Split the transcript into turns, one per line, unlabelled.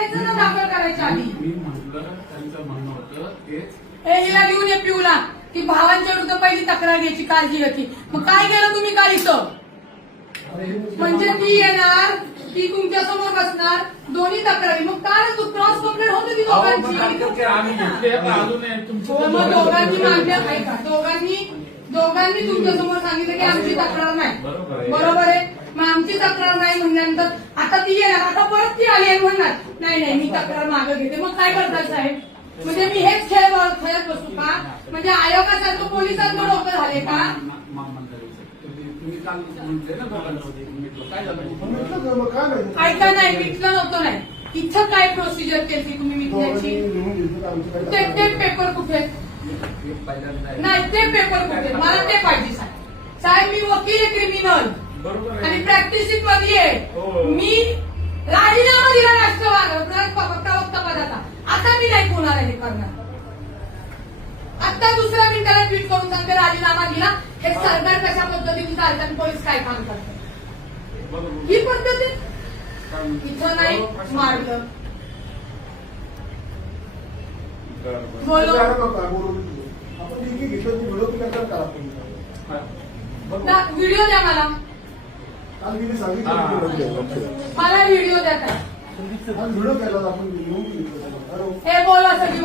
सांगायचं ना दाखल करायच्या आधी?
मी म्हटलं त्यांचं म्हणणं होतं तेच
हे हिला घेऊन ये पिऊला. की भावांच्या विरुद्ध पहिली तक्रार घ्यायची काळजी घ्यायची. मग काय केलं तुम्ही काल इथं म्हणजे ती येणार ती तुमच्यासमोर बसणार दोन्ही तक्रारी. मग काय तू क्रॉस कंप्लेंट होत होती
अहो,
दोघांची?
तात्काळ आम्ही घेतले आता अजून आहे. तुमचं
हो, मग दोघांनी मान्य आहे का दोघांनी दोघांनी तुमच्यासमोर सांगितलं की आमची तक्रार नाही.
बरोबर आहे.
बरोबर तक्रार नाही म्हणल्यानंतर आता ती येणार आता परत ती आली आहे म्हणणार. नाही नाही मी तक्रार मागे घेते. मग काय करतात साहेब? म्हणजे मी हेच खेळ खेळत बसू का? म्हणजे आयोगासारखं पोलिसांचं डोकं झाले का? ऐका नाही मिटलं नव्हतं नाही. इथं काय प्रोसिजर केली तुम्ही मिटण्याची
काही
ते पेपर कुठे?
हे.
नाही ते पेपर कुठे? मला ते पाहिजे साहेब. साहेब मी वकील आहे क्रिमिनल
बरोबर
आणि प्रॅक्टिसिंगमध्ये
हो.
आहे मी राजीनामा दिला राष्ट्रवाद प्रवक्ता पदाचा आता मी नाही कोणाला हे करणार. आता दुसऱ्या मिनिटाला ट्विट करून सांगते राजीनामा दिला. हे सरकार कशा पद्धतीने चालतं आणि पोलीस काय काम करतात. ही पद्धत इथं नाही मारलं. बोलो.
व्हिडिओ
द्या मला
काल मी
हा.
सांगितलं व्हिडिओ
मला व्हिडिओ द्या काय
काल व्हिडिओ केला आपण
हे बोला सगळी